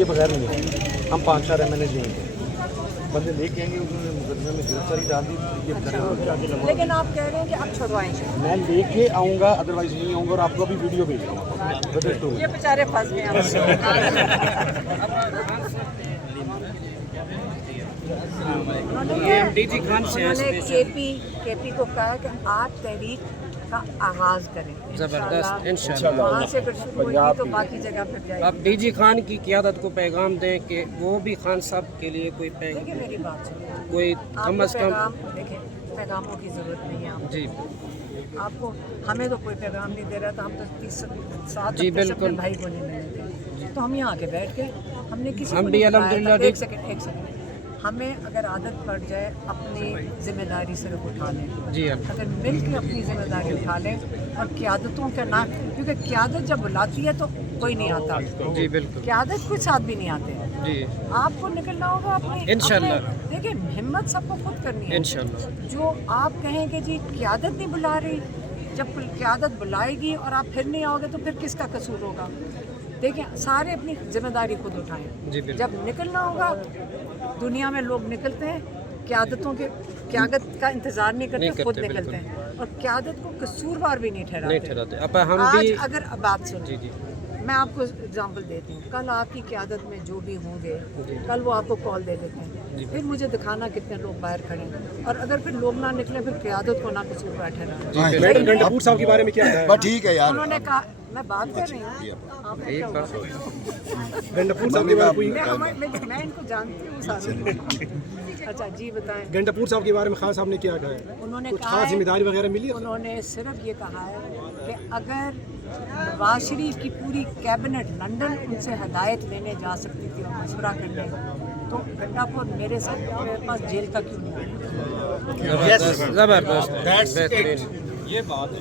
ये बगैर नहीं है, हम 5-4 MLA जाएंगे, बंदे लेके आएंगे, उन्होंने मुकदमे में गिरफ्तारी डाल दी, ये बेचारे लेकिन आप कह रहे हैं कि आप छुड़वाएंगे, मैं लेके आऊँगा, अदरवाइज नहीं आऊँगा और आपको भी वीडियो भेजूँगा। ये बेचारे फंस गए उन्होंने केपी को कहा कि आप तहरीक का आगाज करें, ज़बरदस्त इंशाल्लाह। वहाँ से फिर शुरू होगी तो बाकी जगह फिर जाएगी। अब डीजी खान की क़यादत को पैगाम दें कि वो भी खान साहब के लिए कोई देखिए मेरी बात सुनिए, कोई आपको कम अज़ कम पैगाम, देखिए पैगामों की ज़रूरत नहीं है जी आपको, हमें तो कोई पैगाम नहीं दे रहा था, हम तो 30-7 जी, बिल्कुल। भाई को नहीं मिले थे, तो हम यहाँ आके बैठ के हमने किसी हम को भी नहीं बुलाया अल्हम्दुलिल्लाह था। एक सेकंड, हमें अगर आदत पड़ जाए अपनी जिम्मेदारी सिर्फ उठा लें, जी अगर मिल के अपनी जिम्मेदारी उठा लें और क़यादतों का ना, क्योंकि क़यादत जब बुलाती है तो कोई नहीं आता, जी बिल्कुल क़यादत कोई साथ भी नहीं आते, जी आपको निकलना होगा अपनी इंशाल्लाह। देखिए हिम्मत सबको खुद करनी है इंशाल्लाह। जो आप कहें कि जी क़यादत नहीं बुला रही, जब क़यादत बुलाएगी और आप फिर नहीं आओगे तो फिर किसका कसूर होगा। देखिए सारे अपनी जिम्मेदारी खुद उठाएं, जी बिल्कुल। जब निकलना होगा, दुनिया में लोग निकलते हैं क़यादतों के, क़यादत का इंतज़ार नहीं करते, खुद निकलते हैं और क़यादत को कसूरवार भी नहीं ठहराते। अब हम आज भी अगर बात सुनो, जी जी मैं आपको एग्जांपल देती हूँ, कल आपकी क़यादत में जो भी होंगे, कल वो आपको कॉल दे देते हैं, फिर मुझे दिखाना कितने लोग बाहर खड़े हैं, और अगर फिर लोग ना निकले फिर क़यादत को ना कसूरवार ठहराना। मैडम गंडापुर साहब के बारे में क्या है? बस ठीक है यार, उन्होंने कहा, मैं बात कर रही हूँ, आपको क्या हुआ? गंडापुर साहब के बारे में मैं इनको जानती हूँ सारे। अच्छा जी बताएं। गंडापुर साहब के बारे में खान साहब ने क्या कहा है? उन्होंने कुछ कहा खास है, जिम्मेदारी वगैरह मिली है? उन्होंने सिर्फ ये कहा है कि अगर नवाज शरीफ की पूरी कैबिनेट लंदन उनसे हदायत लेने जा सकती थी और मशवरा करने, तो गंडापुर मेरे पास जेल का क्यों नहीं? ज़बरदस्त बेहतरीन। ये बात है।